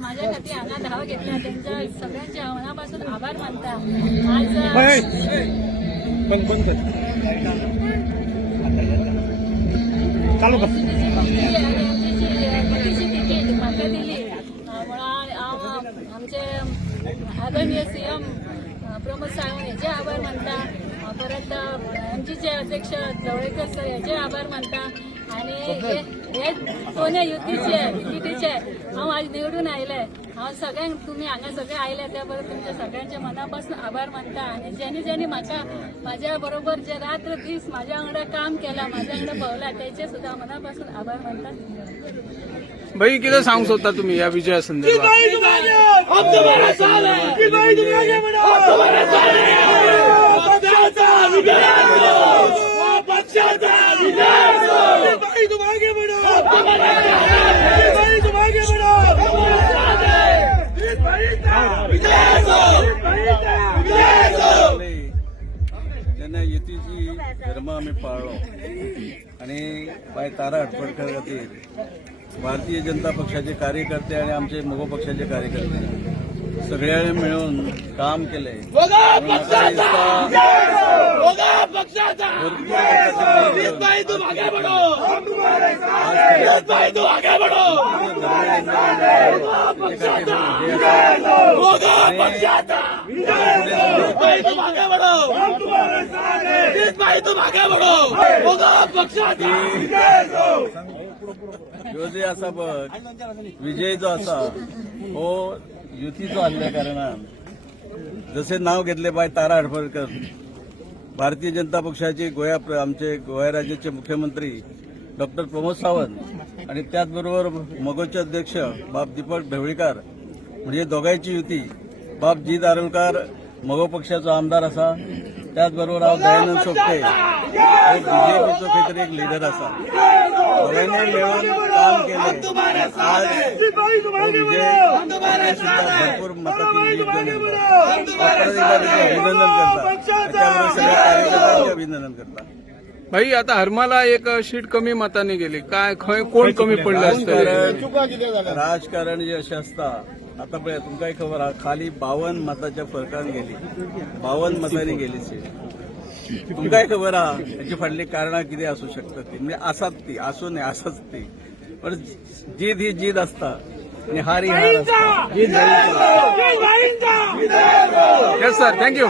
माझ्यासाठी हांगा धाव घेतला त्यांच्या सगळ्यांच्या मनापासून आभार मानता। आज चालू कर तिकीट म्हाका दिली म्हणून हांव आमचे आदरणीय सीएम प्रमोद सावंत हेचे आभार मानता। परत एमजीचे अध्यक्ष जवळकर सर हेचे आभार मानता। आणि हे दोन्ही युतीचे तिकीटीचे हांव आज निवडून आयले। हांव सगळ्यांक तुम्ही हांगा सगळे आयले त्या बरोबर तुमच्या सगळ्यांचे मनापासून आभार मानता। आणि ज्यांनी म्हाका माझ्या बरोबर जे रात्र दीस माझ्या वांगडा काम केला माझ्या वांगडा भोवला त्याचे सुद्धा मनापासून आभार मानता। भाई किती सांगू सोदता तुम्ही या विजया संदर्भात? त्यांना युतीची धर्म आम्ही पाळलो आणि बाय तारा हटफडकर खातीर भारतीय जनता पक्षाचे कार्यकर्ते आणि आमचे मोगो पक्षाचे कार्यकर्ते सगळ्यांनी मिळून काम केले। ह्यो जे आसा पळय विजय जो आसा हो युतीचो आसल्या कारणान जसे नाव घेतले बाय तारा हटफडकर भारतीय जनता पक्षाचे आमचे गोंय राज्याचे मुख्यमंत्री डॉक्टर प्रमोद सावंत आणि त्याचबरोबर मगोचे अध्यक्ष बाब दीपक ढवळीकर म्हणजे दोघांची युती बाब जी दारोलकार मगो पक्षाचो आमदार आसा त्याचबरोबर हांव दयानंद सोपटे बीजेपीचो खंय तरी एक लिडर आसा दोघांनी मिळून काम केले। आज विजय सुद्धा भरपूर मतांनी अभिनंदन करता त्याच्याबरोबर सगळ्या कार्यकर्त्यांचे अभिनंदन करता। भाई आता हरमाला एक सीट कमी मतांनी गेली काय खंय कोण कमी पडलं असतं? राजकारण जे अशें आसता आता पळय तुमकांय खबर आहा खाली 52 मताच्या फरकान गेली 52 मतांनी गेली सीट। तुमकांय खबर आहा हेची फाटली कारणां कितें आसूं शकतात ती म्हणजे आसात ती आसूं न्ही आसाच ती पण जीत ही जीत आसता आणि हार ही हार आसता। Yes sir thank you.